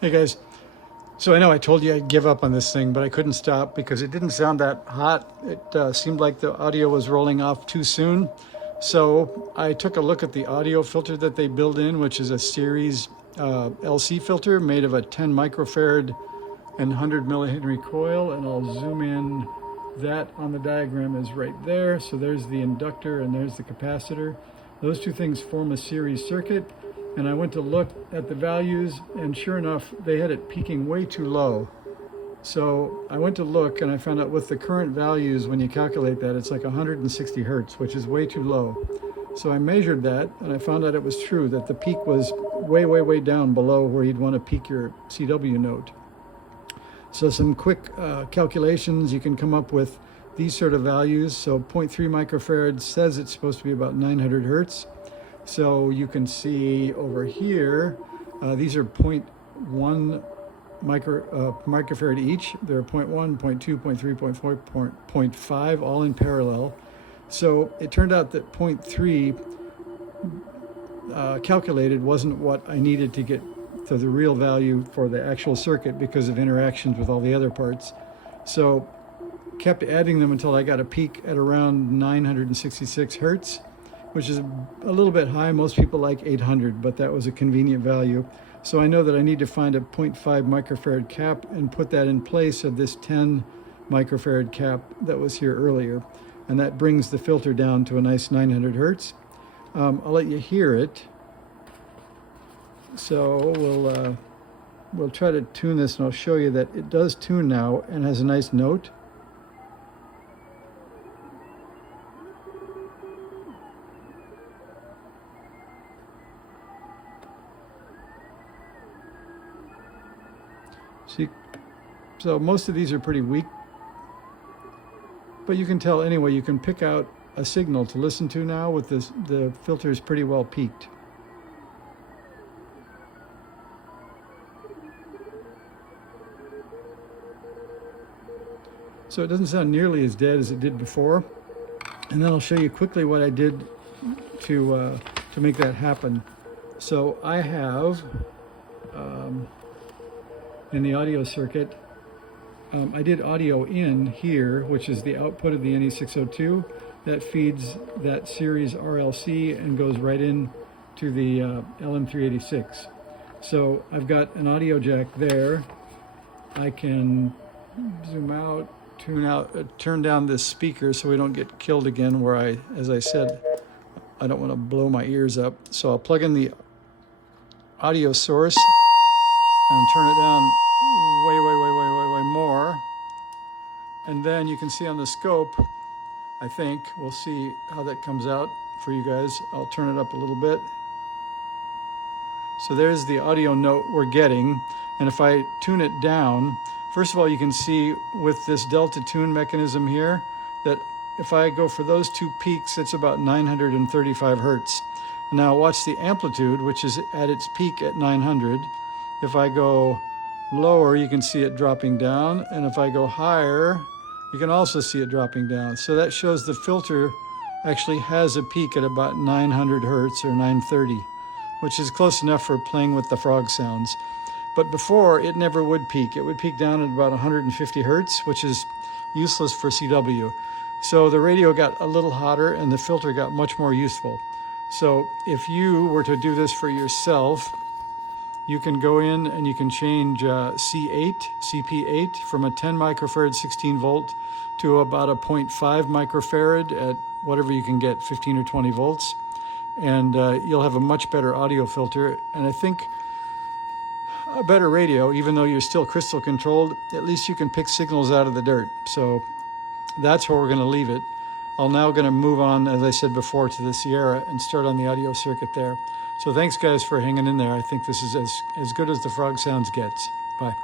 Hey guys, so I know I told you I'd give up on this thing, but I couldn't stop because it didn't sound that hot. It seemed like the audio was rolling off too soon. So I took a look at the audio filter that they build in, which is a series LC filter made of a 10 microfarad and 100 millihenry coil, and I'll zoom in. That on the diagram is right there. So there's the inductor and there's the capacitor. Those two things form a series circuit. And I went to look at the values, and sure enough, they had it peaking way too low. So I went to look and I found out with the current values, when you calculate that, it's like 160 hertz, which is way too low. So I measured that and I found out it was true, that the peak was way, way, way down below where you'd want to peak your CW note. So some quick calculations, you can come up with these sort of values. So 0.3 microfarad says it's supposed to be about 900 hertz. So you can see over here, these are 0.1 microfarad each. They're 0.1, 0.2, 0.3, 0.4, 0.5, all in parallel. So it turned out that 0.3 calculated wasn't what I needed to get to the real value for the actual circuit because of interactions with all the other parts. So kept adding them until I got a peak at around 966 hertz, which is a little bit high. Most people like 800, but that was a convenient value. So I know that I need to find a 0.5 microfarad cap and put that in place of this 10 microfarad cap that was here earlier. And that brings the filter down to a nice 900 hertz. I'll let you hear it. So we'll try to tune this, and I'll show you that it does tune now and has a nice note. See, so most of these are pretty weak, but you can tell anyway. You can pick out a signal to listen to now with this. The filter is pretty well peaked. So it doesn't sound nearly as dead as it did before. And then I'll show you quickly what I did to make that happen. So I have in the audio circuit, I did audio in here, which is the output of the NE602 that feeds that series RLC and goes right in to the LM386. So I've got an audio jack there. I can zoom out, tune out, turn down this speaker so we don't get killed again, where as I said, I don't want to blow my ears up. So I'll plug in the audio source and turn it down way more. And then you can see on the scope, I think, we'll see how that comes out for you guys. I'll turn it up a little bit. So there's the audio note we're getting. And if I tune it down, first of all, you can see with this delta tune mechanism here that if I go for those two peaks, it's about 935 hertz. Now watch the amplitude, which is at its peak at 900. If I go lower, you can see it dropping down. And if I go higher, you can also see it dropping down. So that shows the filter actually has a peak at about 900 hertz or 930, which is close enough for playing with the frog sounds. But before, it never would peak. It would peak down at about 150 hertz, which is useless for CW. So the radio got a little hotter and the filter got much more useful. So if you were to do this for yourself, you can go in and you can change CP8 from a 10 microfarad 16 volt to about a 0.5 microfarad at whatever you can get, 15 or 20 volts. And you'll have a much better audio filter. And I think a better radio, even though you're still crystal controlled, at least you can pick signals out of the dirt. So that's where we're going to leave it. I'm now going to move on, as I said before, to the Sierra and start on the audio circuit there. So thanks, guys, for hanging in there. I think this is as good as the frog sounds gets. Bye.